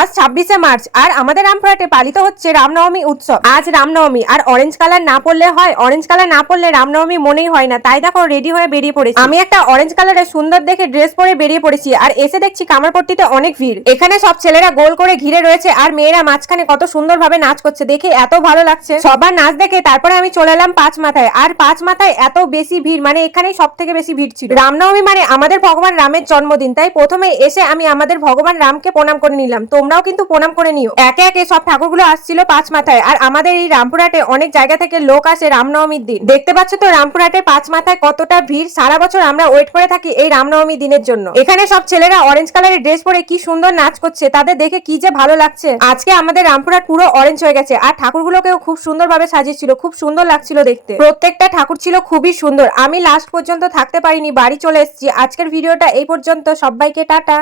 আজ 26শে মার্চ আর আমাদের রামপুরহাটে পালিত হচ্ছে রামনবমী উৎসব। আজ রামনবমী আর অরেঞ্জ কালার না পড়লে হয়? অরেঞ্জ কালার না পড়লে রামনবমী মনেই হয় না। তাই দেখো রেডি হয়ে বেরিয়ে পড়েছি। আমি একটা অরেঞ্জ কালারের সুন্দর দেখে ড্রেস পরে বেরিয়ে পড়েছি আর এসে দেখছি কামারপট্টিতে অনেক ভিড়। এখানে সব ছেলেরা গোল করে ঘিরে রয়েছে আর মেয়েরা মাঝখানে কত সুন্দরভাবে নাচ করছে, দেখে এত ভালো লাগছে। সবার নাচ দেখে তারপরে আমি চলে এলাম পাঁচ মাথায়। আর পাঁচ মাথায় এত বেশি ভিড়, মানে এখানেই সব থেকে বেশি ভিড় ছিল। রামনবমী মানে আমাদের ভগবান রামের জন্মদিন, তাই প্রথমে এসে আমি আমাদের ভগবান রামকে প্রণাম করে নিলাম। তোমরাও কিন্তু প্রণাম করে নিও। একে একে সব ঠাকুরগুলো আসছিল পাঁচ মাথায়। আর আমাদের এই রামপুরহাটে অনেক জায়গা থেকে লোক আসে রামনবমীর দিন। দেখতে পাচ্ছ তো রামপুরহাটে পাঁচ মাথায় কতটা ভিড়। সারা বছর আমরা ওয়েট করে থাকি এই রামনবমী দিনের জন্য। এখানে সব ছেলেরা অরেঞ্জ কালারের ড্রেস পরে কি সুন্দর নাচ করছে, তাদের দেখে কি যে ভালো লাগছে। আজকে আমাদের রামপুরহাট পুরো অরেঞ্জ হয়ে গেছে আর ঠাকুরগুলোকেও খুব সুন্দরভাবে সাজিয়েছিল, খুব সুন্দর লাগছিল দেখতে। প্রত্যেকটা ঠাকুর ছিল খুবই সুন্দর। আমি লাস্ট পর্যন্ত থাকতে পারিনি, বাড়ি চলে এসেছি। আজকের ভিডিওটা এই পর্যন্ত, সবাইকে টাটা।